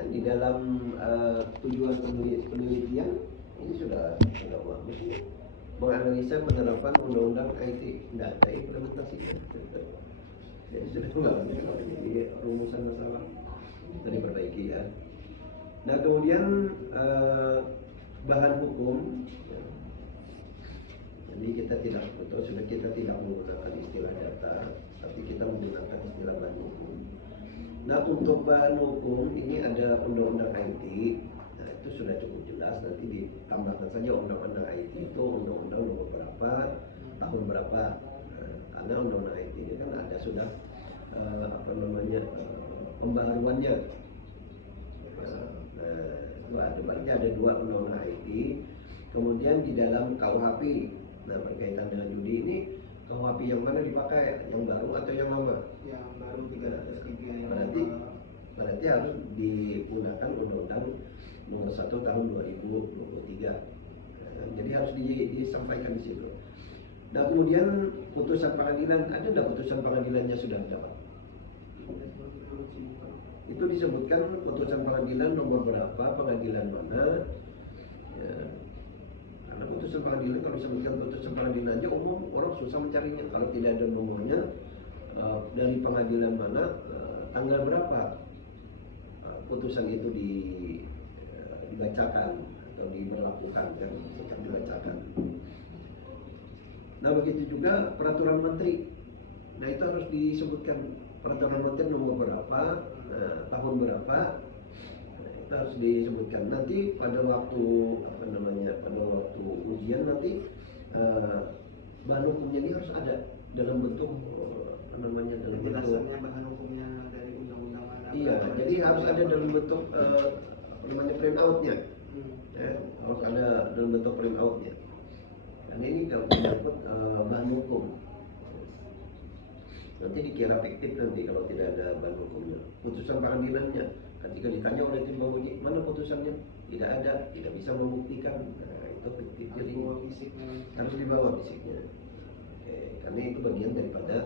Dan di dalam tujuan penelitian ini sudah bagus ini, menganalisa penerapan undang-undang IT, data implementasinya. Jadi sudah bagus kalau jadi rumusan masalah dari diperbaiki ya. Nah kemudian bahan hukum, ya. Jadi kita tidak betul, sudah kita tidak menggunakan istilah data, tapi kita menggunakan istilah bahan hukum. Nah untuk bahan hukum ini ada undang-undang IT, nah itu sudah cukup jelas, nanti ditambahkan saja undang-undang IT itu undang-undang nomor berapa, tahun berapa. Nah, karena undang-undang IT ini kan ada sudah pembaharuannya. Berarti ada dua undang-undang IT. Kemudian di dalam KUHP, nah berkaitan dengan judi ini, KUHP yang mana dipakai, yang baru atau yang lama? Yang baru 303 berarti harus digunakan undang-undang nomor 1 tahun 2023. Nah, jadi harus disampaikan di situ. Nah kemudian putusan pengadilan, ada nggak putusan pengadilannya sudah dapat? Itu disebutkan putusan pengadilan nomor berapa, pengadilan mana ya. Karena putusan pengadilan, kalau disebutkan putusan pengadilan aja umum, orang susah mencarinya. Kalau tidak ada nomornya, dari pengadilan mana, tanggal berapa putusan itu dibacakan atau diberlakukan, kan sejak dibacakan. Nah begitu juga peraturan menteri, nah itu harus disebutkan peraturan menteri nomor berapa, tahun berapa, nah, itu harus disebutkan. Nanti pada waktu pada waktu ujian nanti bahan hukumnya ini harus ada dalam bentuk dalam bentuk bahan hukumnya dari undang-undang mana. Iya, jadi harus ada dalam bentuk print outnya, ya, harus ada dalam bentuk print outnya. Dan ini kalau menyangkut bahan hukum, nanti dikira fiktif nanti kalau tidak ada bahan hukumnya. Putusan pengadilannya, ketika ditanya oleh tim penguji mana putusannya, tidak ada, tidak bisa membuktikan, nah, itu fiktif. Jadi harus dibawa fisiknya. Oke, karena itu bagian daripada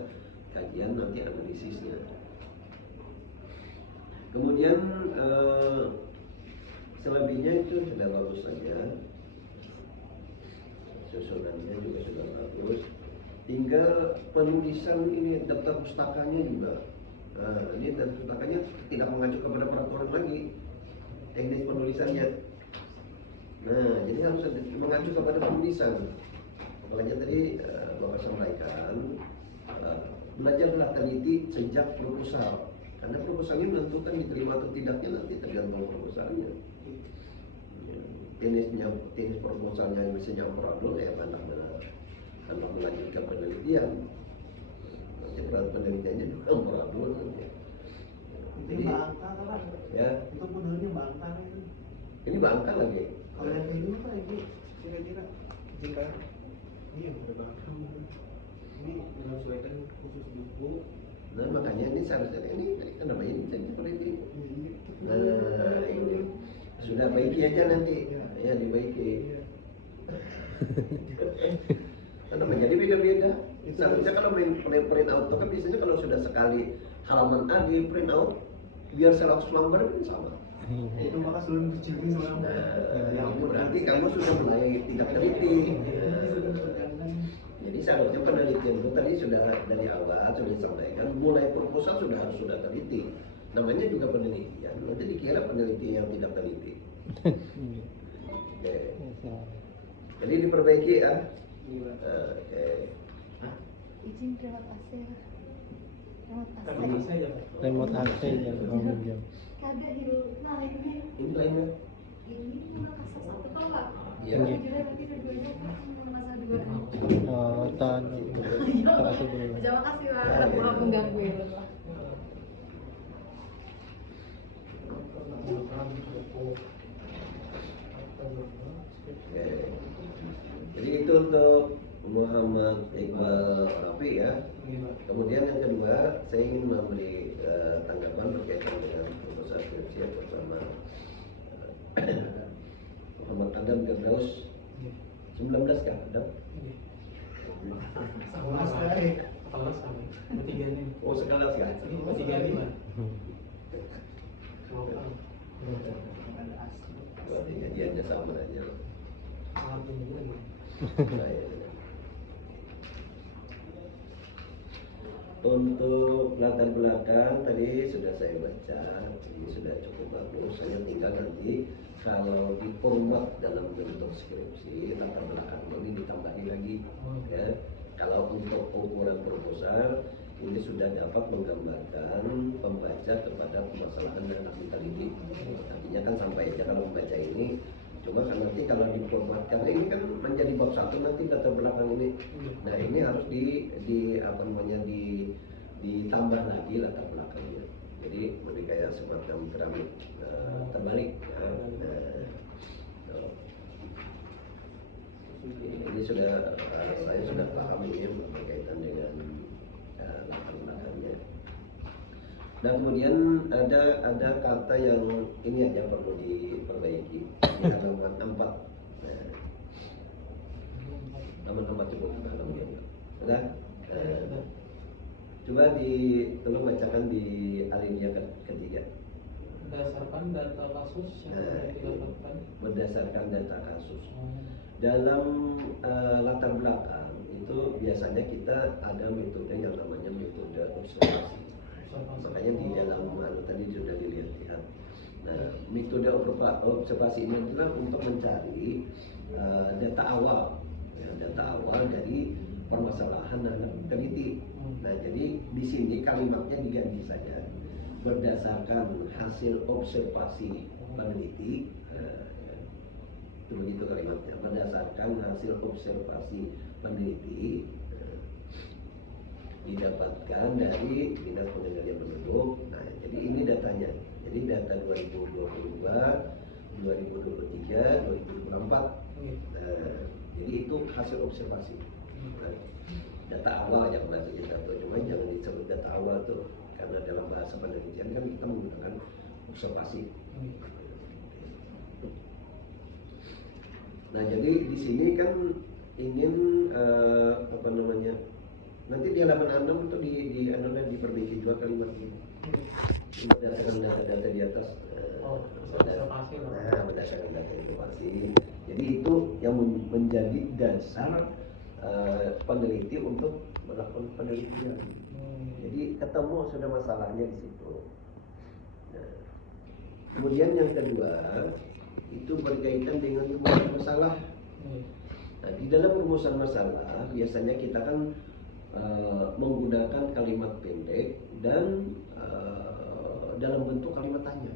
kajian nanti analisisnya. Kemudian selebihnya itu sudah bagus saja, susunannya juga sudah bagus. Tinggal penulisan ini daftar pustakanya juga. Nah, ini daftar pustakanya tidak mengacu kepada peraturan lagi, teknis penulisannya. Nah, jadi harus mengacu kepada penulisan. Makanya tadi Bapak sampaikan, belajarlah teliti sejak proposal. Karena proposalnya menentukan diterima atau tidaknya nanti tergantung proposalnya. Teknis proposalnya yang bisa nyampur ya tanpa melanjutkan penelitian. Nanti penelitiannya juga beradul nanti. Jadi bangka kan? Ya. Itu punahnya bangka itu. Ini bangka lagi. Kalau yang kayak ini pak ini kira-kira jika ini udah bangka ini menyesuaikan khusus buku. Nah makanya ini seharusnya ini namanya ini jadi seperti ini. Nah ini sudah baiki aja nanti, ya dibaiki. Karena menjadi beda-beda. Seharusnya kalau print out itu kan biasanya kalau sudah sekali halaman A di print out, biar 100 lembar itu sama. Itu maka selalu kecil sama. Nah, berarti kamu sudah mulai tidak teliti. Jadi seharusnya penelitian itu tadi sudah dari awal sudah disampaikan, mulai proposal sudah teliti. Namanya juga penelitian, nanti dikira penelitian yang tidak teliti. Oke. Jadi diperbaiki ya. Oke. Izin remote AC. Remote AC yang minjam. Kagak hidup. Nah Ini lainnya. ini cuma kasar satu tau nggak? Iya. Jujurnya nanti keduanya kan masa dua. Oh, tahan. Terasa dulu. Terima kasih Pak. Kurang mengganggu ya Pak. Oke. Jadi itu untuk Muhammad Iqbal Rafi ya. Kemudian yang kedua, saya ingin memberi tanggapan berkaitan dengan proposal skripsi bersama Muhammad Adam Firdaus. 19 kan? Adam? Oh sekelas kan? sama aja. sangat tinggi lagi. Nah, ya. Untuk latar belakang tadi sudah saya baca, ini sudah cukup bagus. Saya tinggal nanti kalau diformat dalam bentuk skripsi, latar belakang ini ditambahin lagi. Ya, kalau untuk ukuran proposal ini sudah dapat menggambarkan pembaca kepada permasalahan dan mentality. Artinya kan sampai aja kalau membaca ini. Cuma kan nanti kalau diformatkan ini kan menjadi bab 1 nanti latar belakang ini. Nah ini harus apa namanya ditambah lagi latar belakangnya. Jadi lebih kayak semacam keramik terbalik. Ini sudah saya sudah paham ini berkaitan dengan latar belakangnya. Dan kemudian ada kata yang ini aja perlu diperbaiki di halaman 4. Halaman 4 cukup halaman 4. Sudah? Coba tolong bacakan di alinea ketiga. Berdasarkan data kasus yang didapatkan. Berdasarkan data kasus. Dalam latar belakang itu biasanya kita ada metode yang namanya metode observasi. Makanya di dalam tadi sudah dilihat. Nah, metode observasi ini adalah untuk mencari data awal, ya, data awal dari permasalahan dan teliti. Nah, jadi di sini kalimatnya diganti saja berdasarkan hasil observasi peneliti. Itu begitu kalimatnya, berdasarkan hasil observasi peneliti didapatkan dari dinas pengendalian penduduk. Nah, jadi ini datanya. Jadi data 2022, 2023, 2024. Jadi itu hasil observasi. Nah, data awal yang bahasanya cuma jangan disebut data awal tuh, karena dalam bahasa penelitian kan kita menggunakan observasi. Nah, jadi di sini kan ingin apa namanya? Nanti di halaman 6 itu diperbaiki juga kalimat ini. Berdasarkan data-data di atas. Berdasarkan data observasi. Jadi itu yang menjadi dasar peneliti untuk melakukan penelitian. Jadi ketemu sudah masalahnya di situ. Nah, kemudian yang kedua itu berkaitan dengan rumusan masalah. Nah, di dalam rumusan masalah biasanya kita kan menggunakan kalimat pendek dan dalam bentuk kalimat tanya.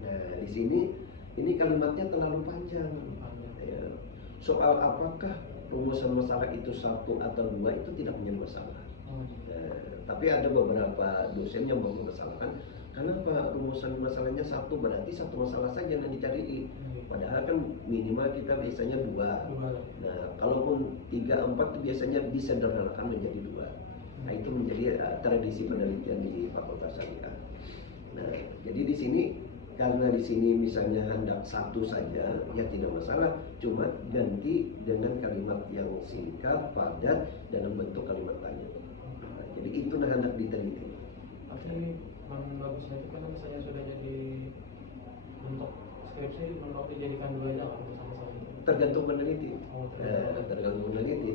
Nah, di sini ini kalimatnya terlalu panjang. Ya. Soal apakah rumusan masalah itu 1 atau 2 itu tidak menjadi masalah. Tapi ada beberapa dosen yang mempermasalahkan, kenapa rumusan masalahnya 1, berarti 1 masalah saja yang dicari. Padahal kan minimal kita biasanya 2. Nah, kalaupun 3, 4 itu biasanya disederhanakan menjadi 2. Nah, itu menjadi tradisi penelitian di Fakultas Syariah. Nah, jadi di sini karena di sini misalnya hendak 1 saja, ya tidak masalah, cuma ganti dengan kalimat yang singkat, padat dalam bentuk kalimat tanya. Nah, jadi itu hendak diteliti. Tapi bagusnya itu kan misalnya sudah jadi bentuk skripsi, bentuk dijadikan 2 aja kan sama-sama. Tergantung peneliti. Tergantung peneliti.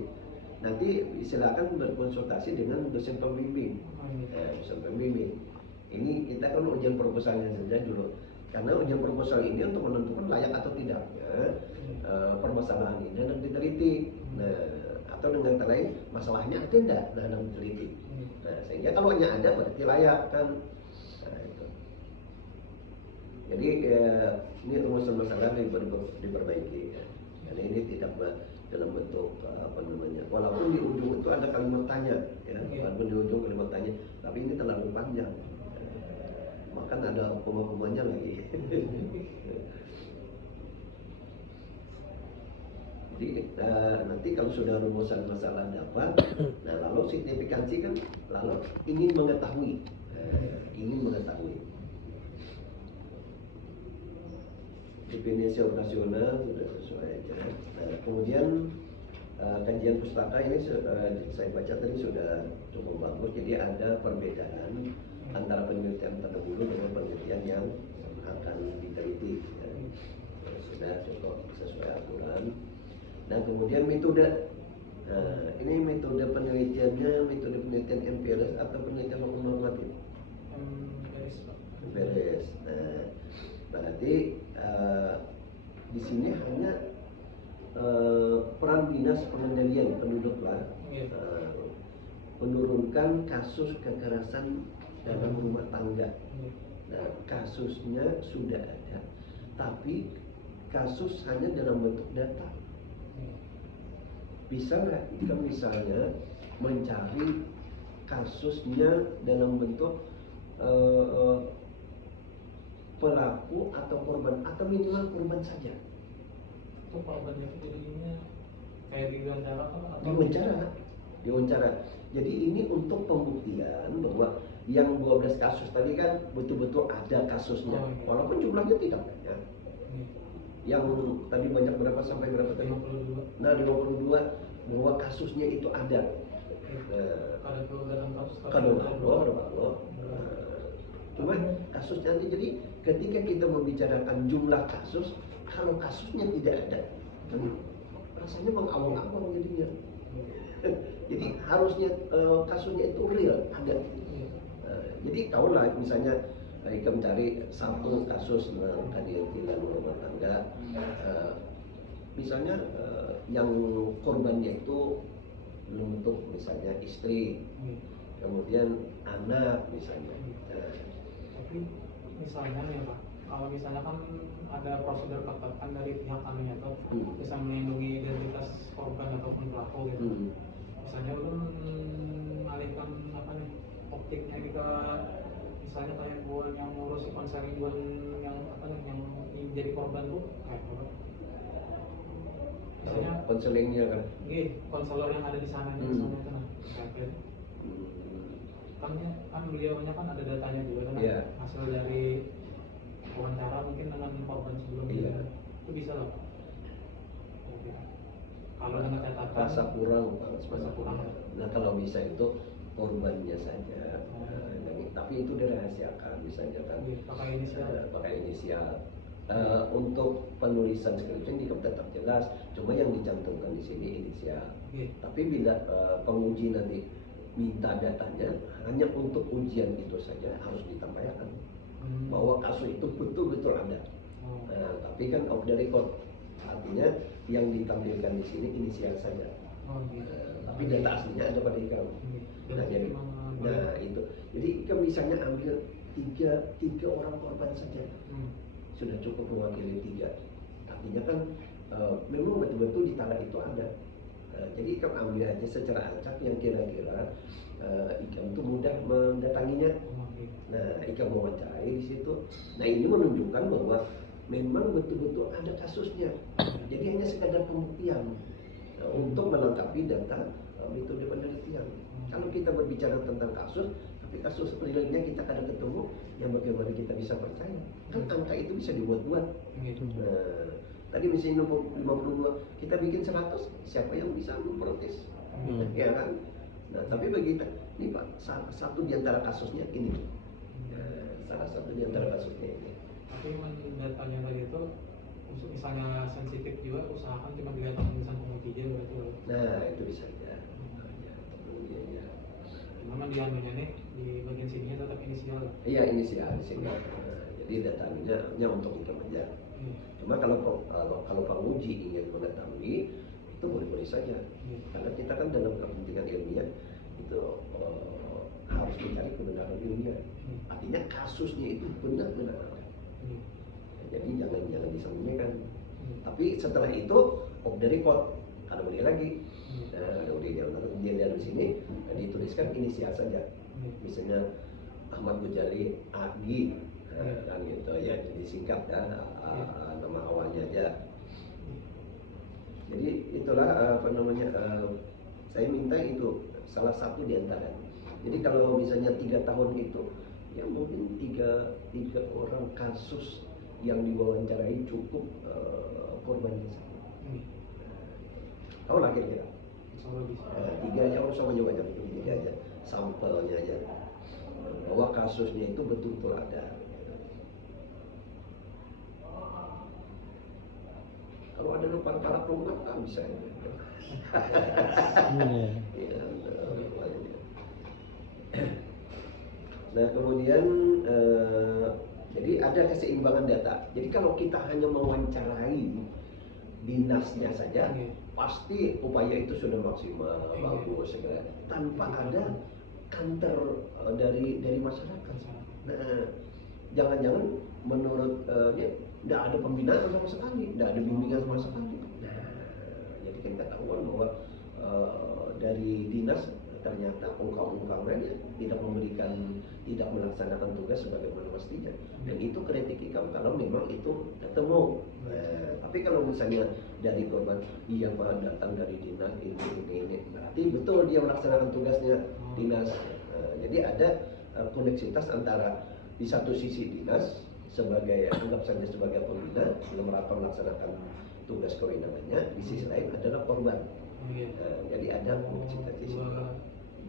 Nanti silakan berkonsultasi dengan dosen pembimbing. Dosen pembimbing. Ini kita kan ujian proposalnya saja dulu. Karena ujian proposal ini untuk menentukan layak atau tidaknya permasalahan ini hendak diteliti. Nah, atau dengan kata lain masalahnya ada tidak dalam diteliti. Nah, sehingga kalau hanya ada berarti layak kan. Nah, itu. Jadi ini rumusan masalah diperbaiki. Ya. Karena ini tidak dalam bentuk apa namanya. Walaupun di ujung itu ada kalimat tanya, ya. Walaupun di ujung kalimat tanya, tapi ini terlalu panjang. Bahkan ada koma-komanya lagi. Jadi nanti kalau sudah rumusan masalah dapat, nah lalu signifikansi kan lalu ingin mengetahui, definisi operasional sudah sesuai aja. Nah, kemudian kajian pustaka ini saya baca tadi sudah cukup bagus. Jadi ada perbedaan antara penelitian terdahulu dengan penelitian yang akan diteliti. Ya. Sudah cukup. metode. Nah, ini metode penelitiannya, metode penelitian empiris atau penelitian hukum normatif? Beres Pak. Beres. Nah, berarti di sini hanya peran dinas pengendalian penduduk lah, Iya. menurunkan kasus kekerasan dalam rumah tangga. Iya. Nah, kasusnya sudah ada, tapi kasus hanya dalam bentuk data. Iya. Bisa nggak kita misalnya mencari kasusnya dalam bentuk pelaku atau korban, atau minimal korban saja? Itu korbannya itu jadinya kayak diwawancara kan atau diwawancara. Jadi ini untuk pembuktian bahwa yang 12 kasus tadi kan betul-betul ada kasusnya, Oh, iya. walaupun jumlahnya tidak banyak. Iya. Yang tadi banyak berapa sampai berapa tadi? 52. Nah, 52 bahwa kasusnya itu ada. Ada dalam kasus Kalau cuma kasus nanti, jadi ketika kita membicarakan jumlah kasus, kalau kasusnya tidak ada, rasanya mengawang-awang jadinya. Jadi harusnya kasusnya itu real, ada. Jadi tahulah misalnya kita mencari satu kasus keadilan rumah tangga, misalnya yang korbannya itu untuk misalnya istri, kemudian anak misalnya. Tapi misalnya nih Pak, kalau misalnya kan ada prosedur ketat kan dari pihak anunya tuh bisa melindungi identitas korban ataupun pelaku gitu. Misalnya lu mengalihkan apa nih optiknya ini ke misalnya kayak gua yang ngurus konseling gua yang apa nih yang jadi korban tuh kayak apa? Misalnya Konselingnya kan. konselor yang ada di sana di sana itu nah kayak kan beliaunya kan ada datanya juga kan Iya. hasil dari wawancara mungkin dengan korban sebelumnya. Iya. Itu bisa loh. Kalau dengan catatan Rasa kurang. Nah, kalau bisa itu korbannya saja. Tapi itu dirahasiakan misalnya kan. pakai inisial. Pakai inisial. Untuk penulisan skripsi ini tetap jelas, cuma yang dicantumkan di sini inisial. Tapi bila penguji nanti minta datanya, hanya untuk ujian itu saja harus ditampilkan bahwa kasus itu betul-betul ada. Nah, tapi kan off the record, artinya yang ditampilkan di sini inisial saja. Tapi data aslinya ada pada Ikram. Nah, jadi, itu. Jadi Ikram misalnya ambil tiga orang korban saja, sudah cukup mewakili 3. Artinya kan memang betul-betul di tanah itu ada. Jadi Ikram ambil aja secara acak yang kira-kira Ikram itu mudah mendatanginya. Nah, Ikram mewawancarai di situ. Nah, ini menunjukkan bahwa memang betul-betul ada kasusnya. Jadi hanya sekadar pembuktian untuk melengkapi data metode penelitian. Kalau kita berbicara tentang kasus, tapi kasus realnya kita kadang ketemu, yang bagaimana kita bisa percaya? Kan angka itu bisa dibuat-buat. Nah, tadi misalnya 52, kita bikin 100, siapa yang bisa memprotes? Ya kan? Nah, tapi bagi kita, ini Pak, satu di antara kasusnya ini. Salah satu di antara kasusnya ini. Tapi datanya tadi itu untuk misalnya sensitif juga, usahakan cuma dilihat tulisan penguji aja berarti. Nah, itu bisa ya. Memang di anunya nih di bagian sininya tetap inisial. Iya, inisial di sini. Jadi datanya hanya untuk itu aja. Cuma kalau penguji ingin mengetahui, itu boleh-boleh saja. Karena kita kan dalam kepentingan ilmiah itu harus mencari kebenaran ilmiah. Artinya kasusnya itu benar-benar ada. Jadi jangan disembunyikan. Tapi setelah itu off the record, ada boleh lagi. Nah, kemudian di sini dituliskan inisial saja. Misalnya Ahmad Bujali Agi, kan gitu ya, disingkat kan nama awalnya aja. Jadi itulah saya minta itu salah satu di antara. Jadi kalau misalnya 3 tahun itu, ya mungkin tiga orang kasus yang diwawancarai cukup korbannya sama. Tahu lah kira-kira. 3 aja, sama juga aja, 3 aja, sampelnya aja. Bahwa kasusnya itu betul-betul ada. Kalau ada lupa para perumat kan bisa. Iya. Ya, nah kemudian jadi ada keseimbangan data. Jadi kalau kita hanya mewawancarai dinasnya saja, pasti upaya itu sudah maksimal, bagus segala, tanpa ada counter dari masyarakat. Nah, jangan-jangan menurut dia tidak ada pembinaan sama sekali, tidak ada bimbingan sama sekali. Nah, jadi kita ketahuan bahwa dari dinas ternyata ungkap-ungkapannya tidak melaksanakan tugas sebagaimana mestinya, dan itu kritik kami kalau memang itu ketemu. Tapi kalau misalnya dari korban, iya Pak datang dari dinas ini, berarti betul dia melaksanakan tugasnya dinas. Jadi ada koneksitas antara di satu sisi dinas sebagai anggap saja sebagai pembina dalam rangka melaksanakan tugas kewenangannya, di sisi lain adalah korban. Jadi ada koneksitas di situ,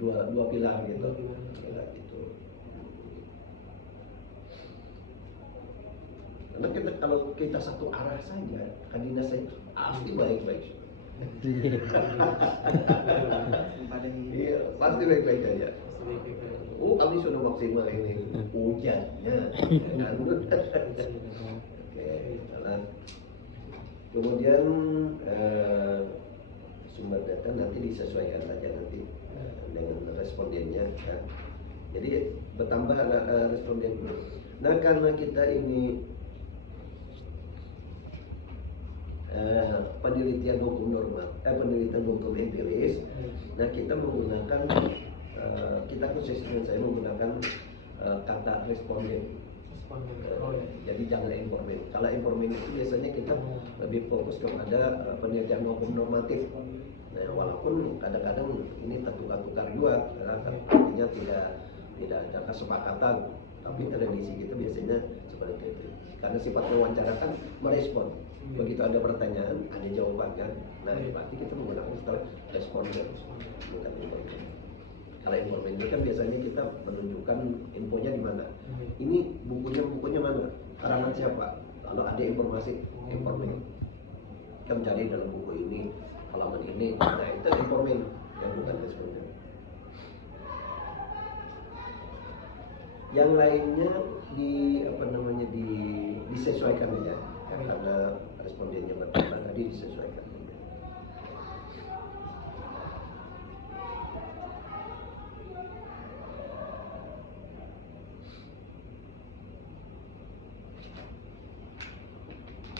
dua pilar gitu. Karena kalau kita satu arah saja, kan dinasnya pasti baik-baik. Iya, pasti baik-baik aja. Oh, kami sudah maksimal ini hujannya. Oke, nah, kemudian sumber data nanti disesuaikan saja nanti dengan respondennya. Ya. Jadi bertambah responden. Nah, karena kita ini penelitian hukum normal, penelitian hukum empiris, nah kita menggunakan kita khususnya saya menggunakan kata responden. Jadi jangan informen. Kalau informen itu biasanya kita lebih fokus kepada penelitian hukum normatif. Nah, walaupun kadang-kadang ini tertukar-tukar juga, artinya tidak ada kesepakatan. Tapi tradisi kita biasanya seperti itu. Karena sifat wawancara kan merespon. Begitu ada pertanyaan, ada jawabannya. Nah, berarti kita menggunakan istilah responden, bukan informen. Kalau informen ini kan biasanya kita menunjukkan infonya di mana. Ini bukunya mana? Karangan siapa? Kalau ada informasi informen, kita mencari dalam buku ini, halaman ini. Nah, itu informen yang bukan responden. Yang lainnya disesuaikan aja, karena respondennya bertambah tadi disesuaikan.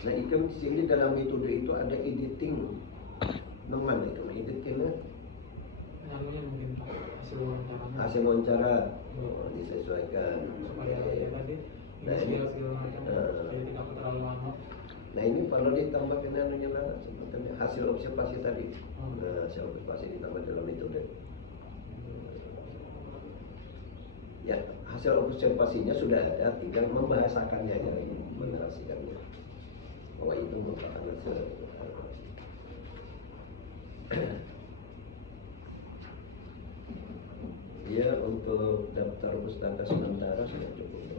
Nah, itu di sini dalam metode itu ada editing. Mana itu? Editingnya mungkin hasil wawancara disesuaikan. Supaya tadi Nah, skill-skill jadi tidak terlalu lama. Nah, ini perlu ditambah anunya lah, sebetulnya hasil observasi tadi. Nah, hasil observasi ditambah dalam metode. Ya, hasil observasinya sudah ada, tinggal membahasakannya aja, menarasikannya. Bahwa itu merupakan hasil. Ya, untuk daftar pustaka sementara sudah cukup.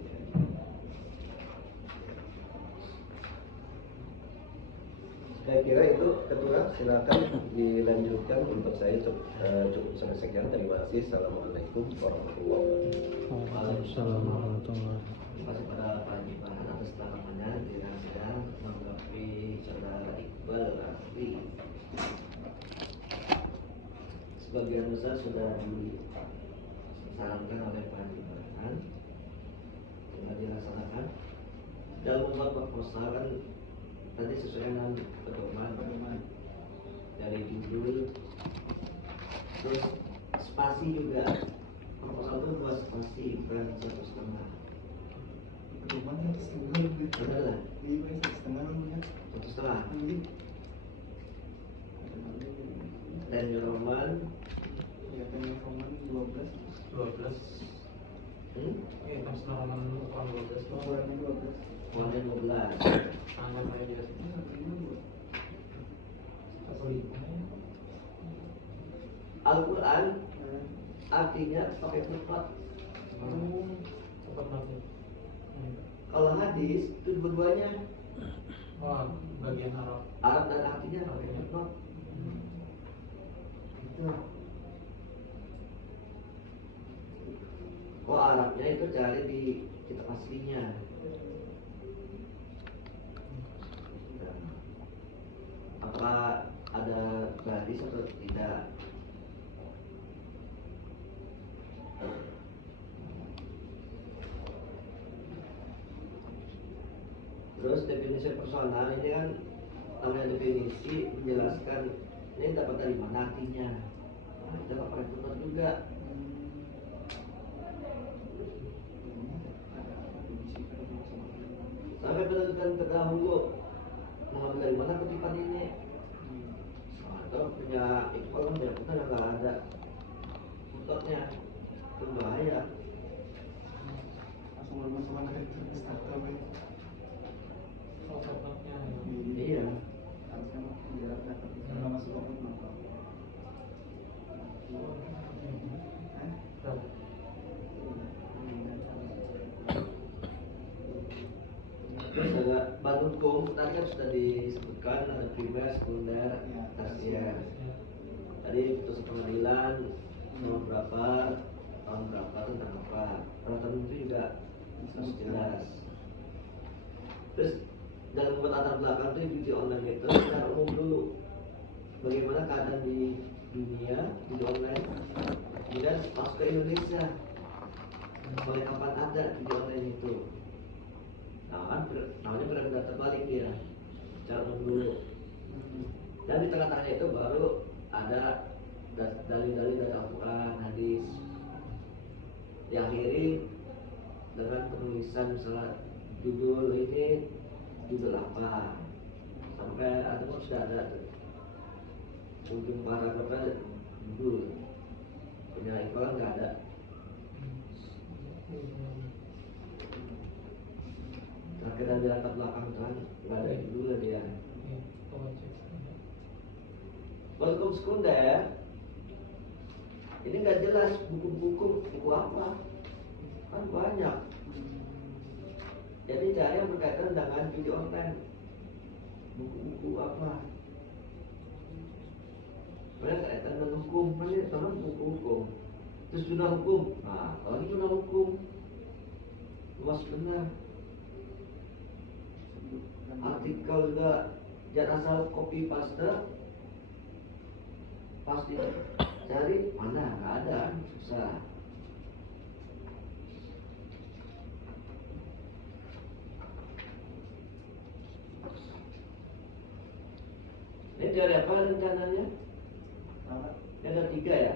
Saya kira itu Ketua, silakan dilanjutkan. Untuk saya cukup sampai sekian. Terima kasih. Assalamualaikum warahmatullahi wabarakatuh. Terima kasih pada Pak Iqbal atas tanggapannya di sidang menanggapi saudara Iqbal Raffi. Sebagian besar sudah disarankan oleh Pak Iqbal, tinggal dilaksanakan. Dalam membuat proposalan tadi sesuai dengan pedoman dari judul, terus spasi juga. Proposal itu 2 spasi bukan 1,5. Pedoman 1,5 adalah 1,5 1,5. Dan Roman ya, dan Roman 12 Kan selama kurang 12 ukurannya 12 Roman 12. sangat banyak juga sih. Al-Quran artinya pakai mutlak. Tepat mati. Kalau hadis itu dua-duanya Oh, bagian Arab. Arab dan artinya pakai footnote. Itu. Oh, Arabnya itu cari di kitab aslinya. Nah, apakah ada gratis atau tidak? Terus definisi personal ini kan namanya definisi menjelaskan ini dapat dari mana artinya. Nah, itu nggak pakai footnote juga. Sampai penentukan terdahulu mengambil dari mana kutipan ini. Atau punya Iqbal kan punya footnote yang nggak ada footnote-nya, itu bahaya. Langsung bermasalah kayak itu startup ya. Oh, footnote-nya. Iya. Harusnya dia dapat karena masuk ke footnote. Berapa? Terus ada bahan hukum tadi kan sudah disebutkan ada primer, sekunder, tersier. Tadi putusan pengadilan nomor berapa, tahun berapa, tentang apa. Peraturan itu juga harus jelas. Terus dalam membuat latar belakang itu judi online itu secara umum dulu. Bagaimana keadaan di dunia judi online, kemudian masuk ke Indonesia. Mulai kapan ada judi online itu? Nah, kan namanya benar-benar terbalik ya, secara umum dulu. Dan di tengah-tengahnya itu baru ada dalil-dalil dari Al-Quran, hadis. Diakhiri dengan penulisan misalnya judul ini judul apa, sampai ada pun sudah ada ujung paragrafnya judul. Punya Iqbal nggak ada. Terakhir dari latar belakang kan nggak ada judulnya dia. Hukum sekunder ini nggak jelas buku apa, kan banyak. Jadi cari yang berkaitan dengan judi online, buku apa. Mereka kaitan dengan hukum, mereka sama buku hukum. Terus zona hukum, nah kalau ini zona hukum luas benar. Artikel juga jangan asal copy paste, pasti cari mana nggak ada, susah. Ini teori apa rencananya? Ini ada 3 ya?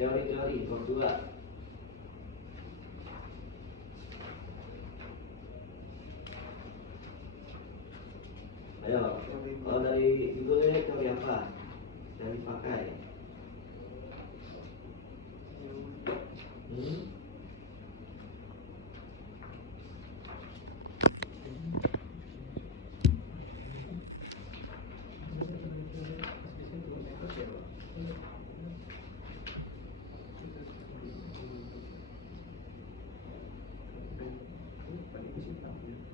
Teori-teori, berdua. Ayo, kalau dari judulnya teori apa yang dipakai?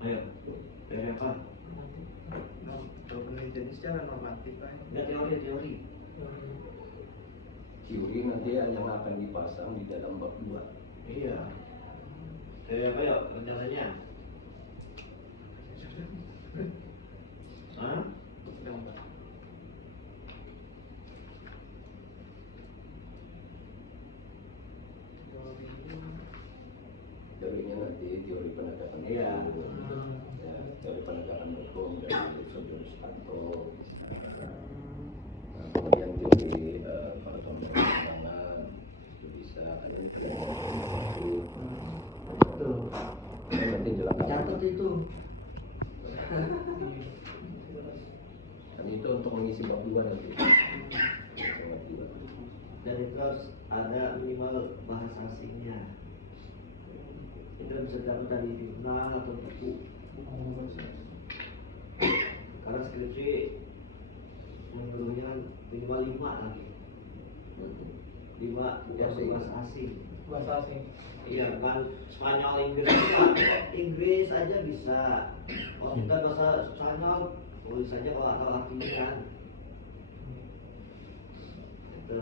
Ayo, teori apa? Penelitian secara normatif kan. Nggak teori. Teori nanti yang akan dipasang di dalam bab 2. Iya. Teori apa yuk rencananya? Hah? Teorinya nanti teori penegakan Iya. hukum, ya, teori penegakan hukum dari Saudara Stanto. Nah, kemudian teori peraturan perundangan itu bisa kalian itu nanti jelaskan. Catat itu. Dan itu untuk mengisi bab 2 nanti. Bab 2. Dan itu harus ada minimal bahasa asingnya. Itu bisa dapat dari jurnal atau buku. Karena skripsi menurunnya kan minimal 5 lagi. 5 yang bahasa asing. bahasa asing. Iya kan, Spanyol, Inggris juga. Inggris aja bisa. Kalau kita bahasa Spanyol, tulis saja kalau akal artinya kan. Itu.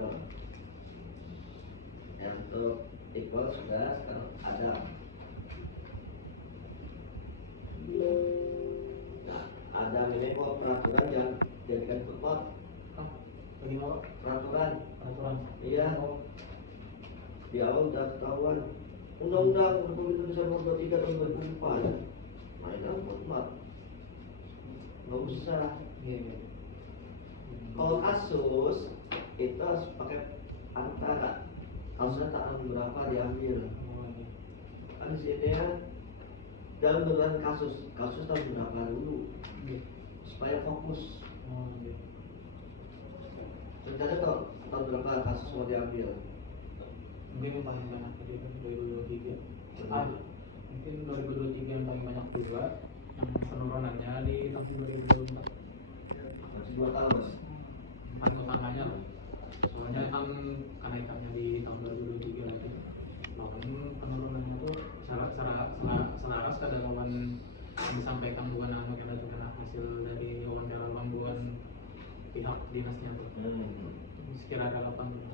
Yang untuk equal sudah sekarang ada. Nah, ada ini kok peraturan yang jadikan footnote. Ah, bagaimana? Peraturan. Peraturan. Iya. Di awal udah ketahuan. Undang-Undang Republik Indonesia Nomor 23 Tahun 2004. Mainan footnote. Nggak usah. Iya, iya. Kalau kasus itu harus pakai antara. Kasusnya tanggal berapa diambil. Oh, iya. Kan di sini ya dalam beneran kasus tahun berapa dulu Iya. supaya fokus. Oh, iya. Rencana tahun berapa kasus mau diambil? Mungkin yang paling banyak tadi kan 2023. Ah, mungkin 2023 yang paling banyak juga. Yang penurunannya di tahun 2024. Masih 2 tahun. Paling utamanya lah. Soalnya kan kenaikannya di tahun 2023 lagi. Bahkan penurunannya tuh selaras pada lawan yang disampaikan bukan anu kita juga hasil dari wawancara bukan pihak dinasnya tuh. Sekira ada 8 bulan.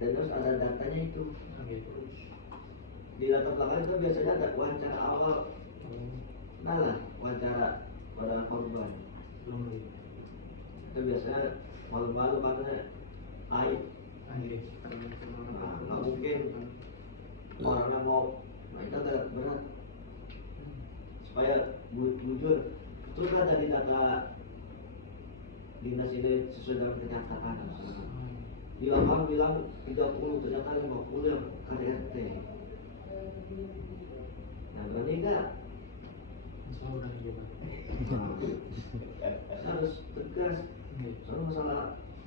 Dan terus ada datanya itu. Nah, gitu. Di latar belakang itu biasanya ada wawancara awal. Nah lah, wawancara pada korban. Belum lagi. Itu biasanya malu-malu karena aib. Anjir. Nah, nggak mungkin orangnya mau, nah itu agak berat. Supaya jujur, itu kan dari data dinas ini sesuai dengan kenyataan. Di lapangan bilang 30, ternyata 50 yang KDRT. Nah berani nggak? Insya Allah udah juga. Harus tegas. Soal masalah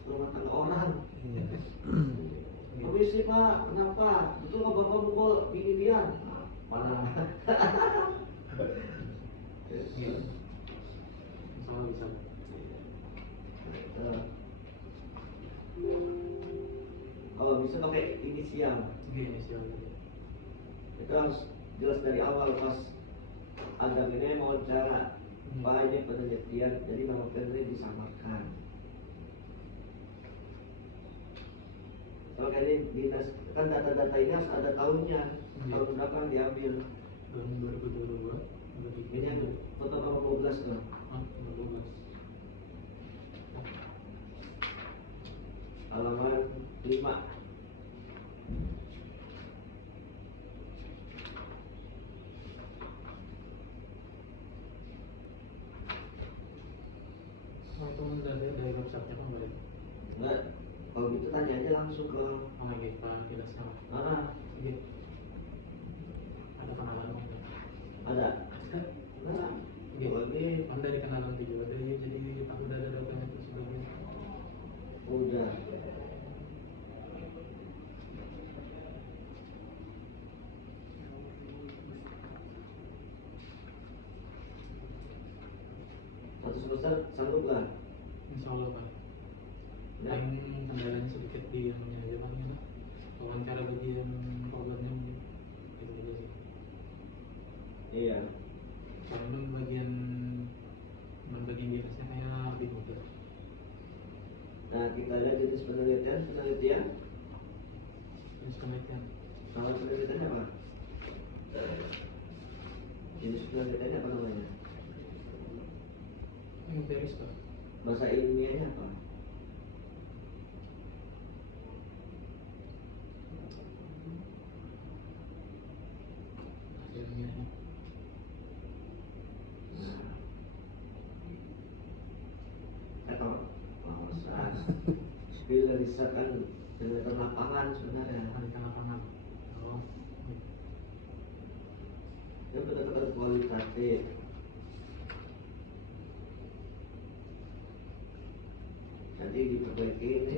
rumah tangga orang. Permisi Pak, kenapa? Betul nggak Bapak mukul bini dia? Mana? Insya Allah bisa. Kalau bisa pakai inisial. Iya, insya Allah. Itu harus jelas dari awal pas ada ini mau wawancara. Pak ini penelitian, jadi nama Febri disamakan. Kalau ini dinas kan data-data ini harus ada tahunnya. Tahun berapa yang diambil? Tahun 2022. Ini yang foto nomor 12 tuh. Ah, 12. Halaman 5. Oh, itu dari website-nya kan boleh. Enggak, kalau gitu tanya aja langsung ke Oh, iya, Pak, tidak salah. Iya. Ada kenalan gitu. ada. Nah, Iya. berarti Kan dari kenalan video ada ya, jadi aku udah ada datanya itu sebelumnya. udah. Satu semester sanggup lah. Insya Allah Pak. Ya. Paling kendalanya sedikit di anunya aja Pak. Ya. Wawancara bagian programnya gitu aja sih. Iya. Karena bagian dinasnya kayak lebih mudah. Nah kita lihat jenis penelitian. Terus penelitian. Kalau penelitiannya apa? Jenis penelitiannya apa namanya? Empiris Pak. Bahasa ilmiahnya apa? Hasilnya. Atau pengawasan. Skill riset kan penelitian lapangan sebenarnya. Ada lapangan. Oh. Itu benar-benar kualitatif. Nanti diperbaiki ini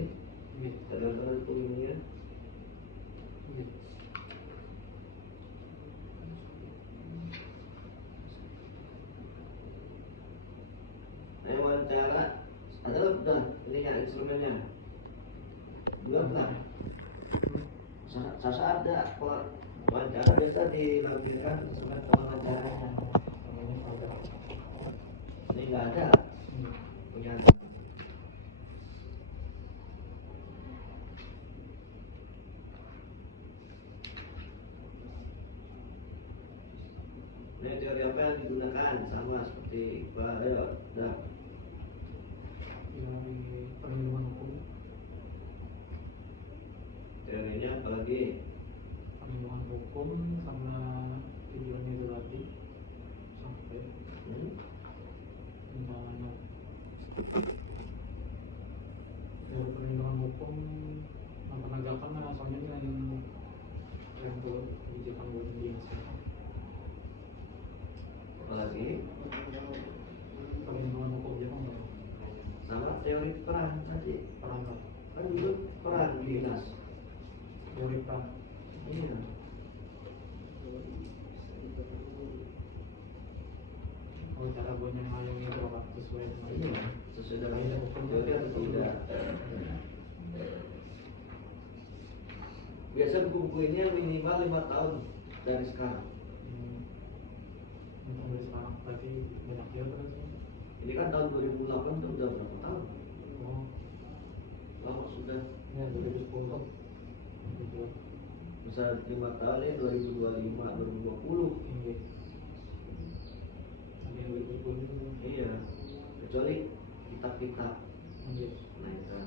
Iya. benar-benar ininya. Iya. Nah, wawancara adalah udah ininya instrumennya. Belum kan? Sasa ada wawancara biasa dilampirkan sesuai wawancaranya. Ini nggak ada punya. Ini teori apa yang digunakan sama seperti Iqbal, ayo, dah. Teori perlindungan hukum, Teorinya apalagi? perlindungan hukum sama tujuannya itu tadi sampai undangannya. Teori perlindungan hukum yang penegakan kan asalnya dengan kebijakan buat Indonesia. Apalagi Perlindungan hukum Jepang nggak? sama teori peran tadi. Peran nggak? Kan itu peran dinas. Teori peran. Iya. Oh, cara buat mengayomi itu apa sesuai dengan Iya. Sesuai dengan teori atau tidak. Biasa buku ini minimal 5 tahun dari sekarang. Untuk dari sekarang berarti banyak dia kan sih. Ini kan tahun 2008 itu udah berapa tahun? Oh, Lama sudah. ya 2010 gitu. Bisa 5 tahun ya 2025, 2020. Iya. Ada yang 2010 itu. Iya. Kecuali kitab-kitab. Iya. Nah, itu.